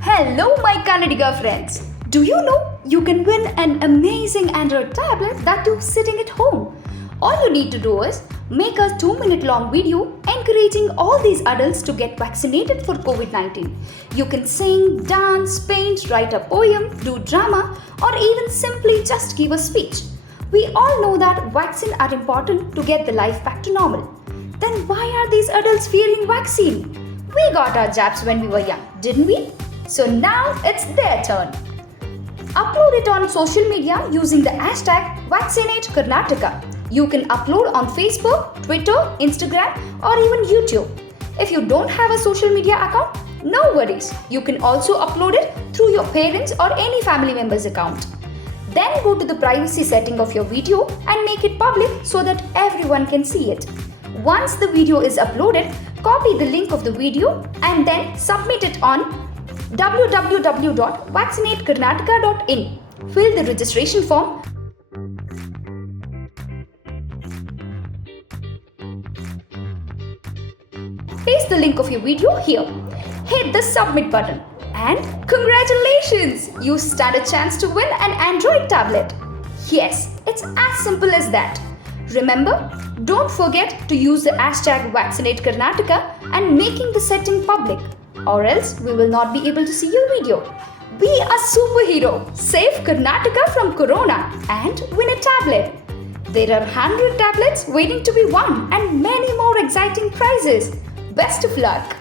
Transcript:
Hello my Karnataka friends! Do you know you can win an amazing Android tablet that too sitting at home? All you need to do is make a 2-minute long video encouraging all these adults to get vaccinated for COVID-19. You can sing, dance, paint, write a poem, do drama, or even simply just give a speech. We all know that vaccines are important to get the life back to normal. Then why are these adults fearing vaccine? We got our jabs when we were young, didn't we? So now it's their turn. Upload it on social media using the hashtag VaccinateKarnataka. You can upload on Facebook, Twitter, Instagram, or even YouTube. If you don't have a social media account, no worries. You can also upload it through your parents or any family member's account. Then go to the privacy setting of your video and make it public so that everyone can see it. Once the video is uploaded, copy the link of the video and then submit it on www.vaccinatekarnataka.in. Fill the registration form. Paste the link of your video here. Hit the submit button. And congratulations! You stand a chance to win an Android tablet. Yes, it's as simple as that. Remember, don't forget to use the hashtag VaccinateKarnataka and making the setting public, or else we will not be able to see your video. Be a superhero, save Karnataka from Corona and win a tablet. There are 100 tablets waiting to be won and many more exciting prizes. Best of luck!